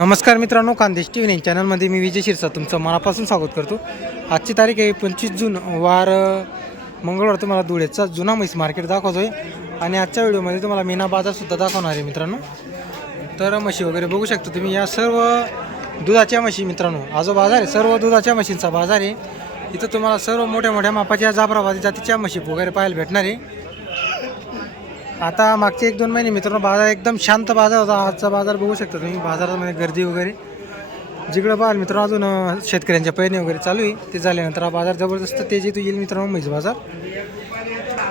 नमस्कार मित्रांनो Khandesh T V nine चॅनलमध्ये मी विजय शिरसा तुमचं मनापासून स्वागत करतो. आजची तारीख आहे पंचवीस जून वार मंगळवार. तुम्हाला धुळेचा जुना म्हैस मार्केट दाखवतो आहे आणि आजच्या व्हिडिओमध्ये तुम्हाला मीना बाजारसुद्धा दाखवणार आहे मित्रांनो. तर म्हशी वगैरे बघू शकता तुम्ही. या सर्व दुधाच्या म्हशी मित्रांनो हा जो बाजार आहे सर्व दुधाच्या म्हशींचा बाजार आहे. इथं तुम्हाला सर्व मोठ्या मोठ्या मापाच्या जाफराबादी जातीच्या म्हशी वगैरे पाहायला भेटणार आहे. आता मागचे एक दोन महिने मित्रांनो बाजार एकदम शांत बाजार होता. आजचा बाजार बघू शकता तुम्ही. बाजारामध्ये गर्दी वगैरे. जिकडं पाहाल मित्रांनो अजून शेतकऱ्यांच्या पेरणी वगैरे चालू आहे. ते झाल्यानंतर हा बाजार जबरदस्त तेजी तो येईल मित्रांनो म्हैस बाजार.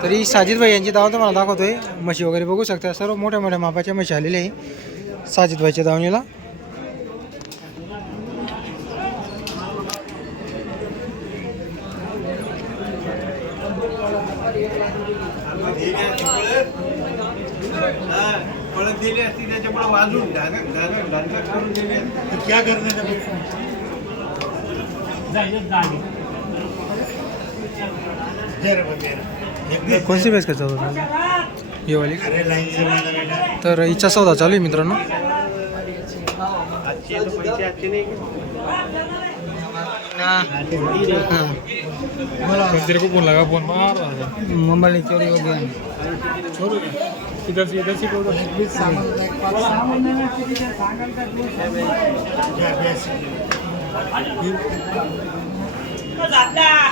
तरी साजिद भाई यांची दावा तुम्हाला दाखवतोय. म्हशी वगैरे बघू शकता. सर्व मोठ्या मोठ्या मापाच्या म्हशी आलेल्या आहे साजिद भाईच्या दावणीला. पळत दिली असती त्याच्यामुळे वाजून करून. क्या करने का जर वगैरह एक कोणती बेस का चालू ही वाली तर हिचा सौदा चालू आहे मित्रांनो. आजचे तर पैसे का? तेरे को फोन लगा फोन मार मुंबई चोरी हो गया इधर से इधर से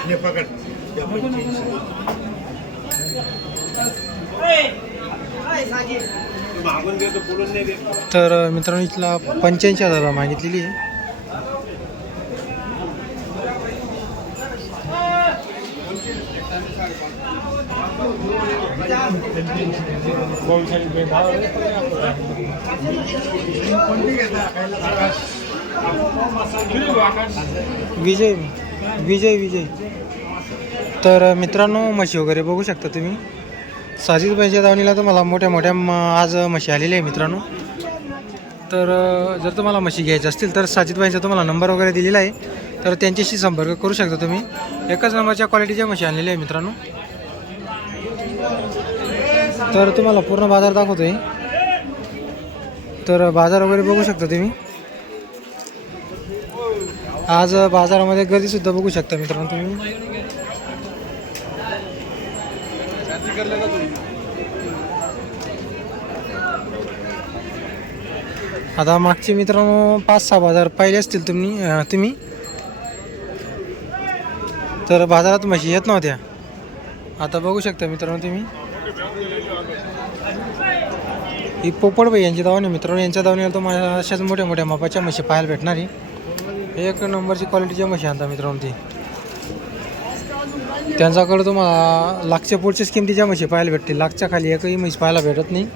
ये पकड़ तर मित्रांनो इथला पंच्याऐंशी हजारला मागितलेली आहे विजय विजय विजय. तर मित्रांनो म्हशी वगैरे बघू शकता तुम्ही. साजिदबाईच्या दावणीला तुम्हाला मोठ्या मोठ्या आज म्हशी आलेल्या आहे मित्रांनो. तर जर तुम्हाला म्हशी घ्यायच्या असतील तर साजिदबाईंचा तुम्हाला नंबर वगैरे दिलेला आहे. तर त्यांच्याशी संपर्क करू शकता तुम्ही. एकाच नंबरच्या क्वालिटीच्या म्हशी आणलेल्या आहे मित्रांनो. तर तुम्हाला पूर्ण बाजार दाखवतो आहे तर बाजार वगैरे बघू शकता तुम्ही. आज बाजारामध्ये गर्दीसुद्धा बघू शकता मित्रांनो तुम्ही. आता मागचे मित्रांनो पाच सहा बाजार पाहिले असतील तुम्ही तुम्ही. तर बाजारात म्हशी येत नव्हत्या. आता बघू शकता मित्रांनो तुम्ही. ही पोपडबाई यांची दावणी मित्रांनो यांच्या दावणीला तुम्हाला अशाच मोठ्या मोठ्या मापाच्या म्हशी पाहायला भेटणार आहे. एक नंबरची क्वालिटीच्या म्हशी आणता मित्रांनो ती. त्यांच्याकडे तुम्हाला लाखच्या पुढच्याच किमतीच्या म्हशी पाहायला भेटतील. लाखच्या खाली एकही म्हशी पाहायला भेटत नाही.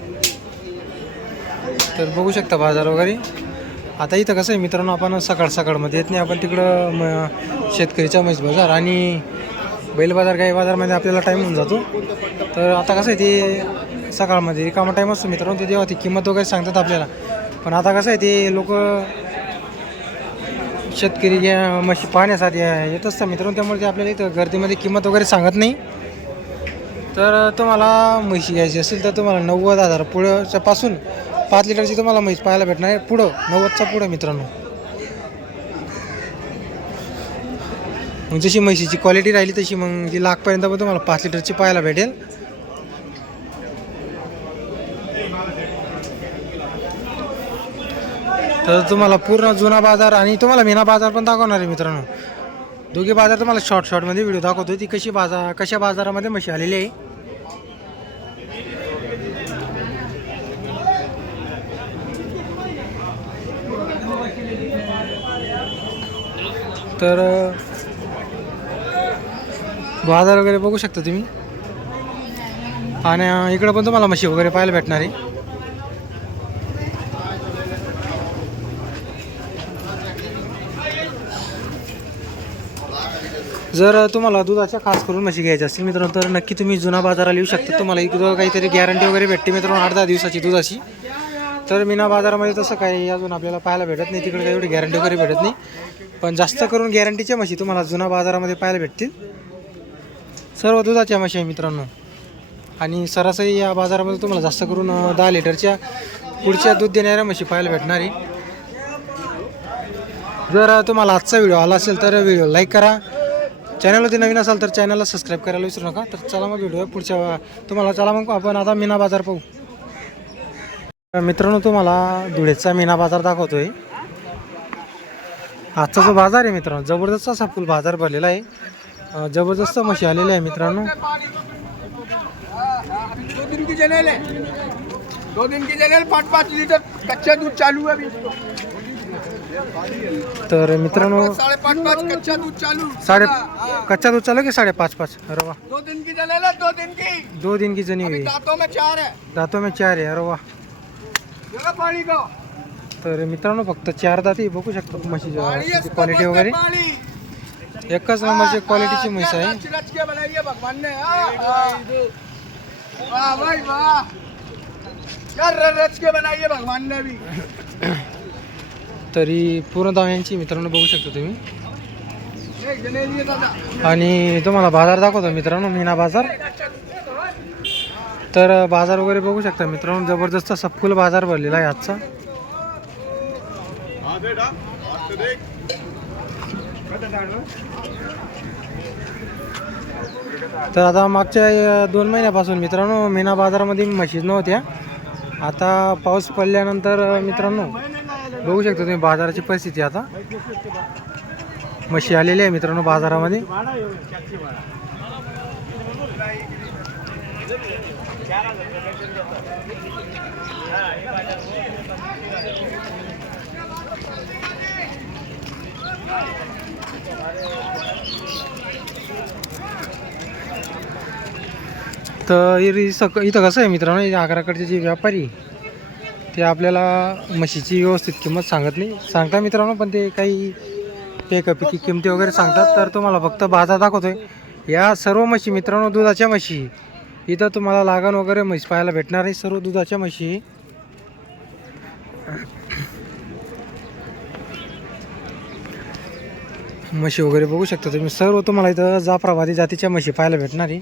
तर बघू शकता बाजार वगैरे. आता इथं कसं आहे मित्रांनो आपण सकाळ सकाळमध्ये येत नाही. आपण तिकडं म शेतकरीचा म्हैस बाजार आणि बैल बाजार गाई बाजारमध्ये आपल्याला टाईम होऊन जातो. तर आता कसं आहे ते सकाळमध्ये रिकामा टाईम असतो मित्रांनो ते तेव्हा ती किंमत वगैरे सांगतात आपल्याला. पण आता कसं आहे ते लोक शेतकरी या म्हशी पाहण्यासाठी येत असतात मित्रांनो त्यामुळे ते आपल्याला इथं गर्दीमध्ये किंमत वगैरे सांगत नाही. तर तुम्हाला म्हशी घ्यायची असेल तर तुम्हाला नव्वद हजार पुढंच्यापासून पाच लिटरची तुम्हाला म्हैस पाहायला भेटणार आहे. पुढं नव्वदचा पुढं मित्रांनो. मग जशी म्हशीची क्वालिटी राहिली तशी मग ती लाखपर्यंत पण तुम्हाला पाच लिटरची पाहायला भेटेल. तर तुम्हाला पूर्ण जुना बाजार आणि तुम्हाला मीना बाजार पण दाखवणार आहे मित्रांनो. दोघे बाजार तुम्हाला शॉर्ट शॉर्टमध्ये व्हिडिओ दाखवतो ती कशी बाजार कशा बाजारामध्ये म्हशी आलेली आहे. तर बाजार वगैरे बघू शकता तुम्ही. आणि इकडं पण तुम्हाला म्हशी वगैरे पाहायला भेटणार आहे. जर तुम्हाला दुधाच्या खास करून म्हशी घ्यायची असतील मित्रांनो तर नक्की तुम्ही जुना बाजाराला येऊ शकता. तुम्हाला इकडं काहीतरी गॅरंटी वगैरे भेटते मित्रांनो आठ दहा दिवसाची दुधाची. तर मीना बाजारामध्ये तसं काही अजून आपल्याला पाहायला भेटत नाही. तिकडे काही एवढी गॅरंटी वगैरे भेटत नाही. पण जास्त करून गॅरंटीच्या म्हशी तुम्हाला जुना बाजारामध्ये पाहायला भेटतील. सर्व दुधाच्या म्हशी आहे मित्रांनो. आणि सरासरी या बाजारामध्ये तुम्हाला जास्त करून दहा लिटरच्या पुढच्या दूध देणाऱ्या म्हशी पाहायला भेटणार आहे. जर तुम्हाला आजचा व्हिडिओ आला असेल तर व्हिडिओ लाईक करा. चॅनलवरती नवीन असाल तर चॅनलला सबस्क्राईब करायला विसरू नका. तर चला मग व्हिडिओ पुढच्या तुम्हाला चला मग आपण आता मीना बाजार पाहू. मित्रांनो तुम्हाला धुळेचा मीना बाजार दाखवतोय. आजचा जो बाजार आहे मित्रांनो जबरदस्त असा फुल बाजार भरलेला आहे. जबरदस्त म्हशी आलेल्या आहे मित्रांनो. दो दिन की जनेल है। दो दिन की जनेल पाँच पाँच लीटर कच्चा दूध चालू है अभी। तर मित्रांनो साढ़े पाँच पाँच कच्चा दूध चालू। साडे कच्चा दूध चालू की साडेपाच पाच? अरे वा. दो दिन की जनेल है दो दिन की। दो दिन की जनी हुई दांतों में चार है। दातों में चार आहे अरे वा. का तर मित्रांनो फक्त चार दाती बघू शकतो म्हशीची पानी है म्हशीची क्वालिटी वगैरे. एकच नंबरची क्वालिटीची म्हैस आहे. रच रच के बनाई भगवान ने। वाह भाई वाह. क्या रच रच के बनाई भगवान ने भी. तरी पूर्ण दाव यांची मित्रांनो बघू शकता तुम्ही. आणि तुम्हाला बाजार दाखवतो मित्रांनो मीना बाजार. तर बाजार वगैरे बघू शकता मित्रांनो जबरदस्त असा फुल बाजार भरलेला आहे आजचा. तर आता मागच्या दोन महिन्यापासून मित्रांनो मीना बाजारामध्ये म्हशीज नव्हत्या. आता पाऊस पडल्यानंतर मित्रांनो बघू शकता तुम्ही बाजाराची परिस्थिती आता. म्हशी आलेली आहे मित्रांनो बाजारामध्ये. तर इरी सक इथं कसं आहे मित्रांनो आग्राकडचे जे व्यापारी ते आपल्याला म्हशीची व्यवस्थित किंमत सांगत नाही. सांगता मित्रांनो पण ते काही पेकापिकी किमती वगैरे सांगतात तर तुम्हाला फक्त बाजार दाखवतोय. या सर्व म्हशी मित्रांनो दुधाच्या म्हशी इथं तुम्हाला लागण वगैरे म्हैस पाहायला भेटणार आहे. सर्व दुधाच्या म्हशी म्हशी वगैरे बघू शकता तुम्ही. सर्व तुम्हाला इथं जाफराबादी जातीच्या म्हशी पाहायला भेटणार आहे.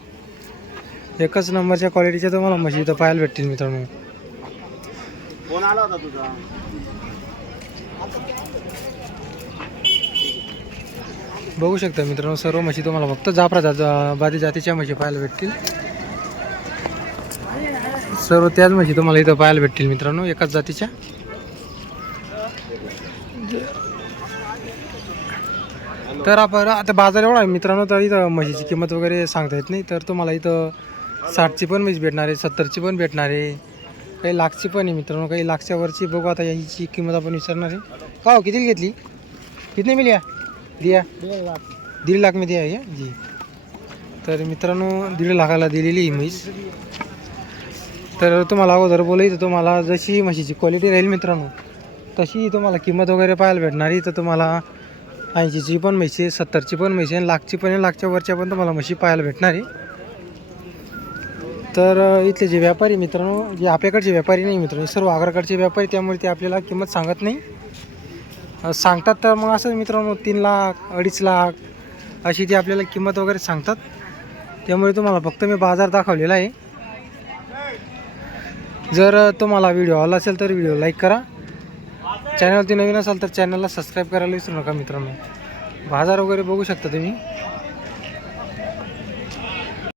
एकच नंबरच्या क्वालिटीच्या तुम्हाला म्हशी इथं पाहायला भेटतील मित्रांनो. फोन आला होता तुझा. बघू शकता मित्रांनो सर्व म्हशी तुम्हाला फक्त जाफरा बादी जातीच्या म्हशी पाहायला भेटतील. सर्व त्याच म्हशी तुम्हाला इथं पाहायला भेटतील मित्रांनो एकाच जातीच्या. तर आपण आता बाजार एवढा आहे. मित्रांनो तर इथं म्हशीची किंमत वगैरे सांगता येत नाही. तर तुम्हाला इथं साठची पण म्हैस भेटणार आहे सत्तरची पण भेटणार आहे. काही लाखची पण आहे मित्रांनो. काही लाखच्या वरची बघू आता याची किंमत आपण विचारणार आहे. का हो किती घेतली? किती मिली दिया? दीड लाख में दिया जी. तर मित्रांनो दीड लाखाला दिलेली ही म्हैस. तर तुम्हाला अगोदर बोलायचं तुम्हाला जशी म्हशीची क्वालिटी राहील मित्रांनो तशी तुम्हाला किंमत वगैरे पाहायला भेटणारी तर तुम्हाला ऐंशीची पण म्हशी आहे सत्तरची पण म्हशी आहे आणि लाखची पण आहे लाखच्या वरच्या पण तुम्हाला म्हशी पाहायला भेटणार आहे. तर इथले जे व्यापारी मित्रांनो जे आपल्याकडचे व्यापारी नाही मित्रांनो सर्व आग्राकडचे व्यापारी त्यामुळे ते आपल्याला किंमत सांगत नाही. सांगतात तर मग असं मित्रांनो तीन लाख अडीच लाख अशी ती आपल्याला किंमत वगैरे सांगतात. त्यामुळे तुम्हाला फक्त मी बाजार दाखवलेला आहे. जर तुम्हाला व्हिडिओ आवडला असेल तर व्हिडिओ लाईक करा. चॅनलवरती नवीन असाल तर चॅनलला सबस्क्राईब करायला विसरू नका मित्रांनो. बाजार वगैरे बघू शकता तुम्ही.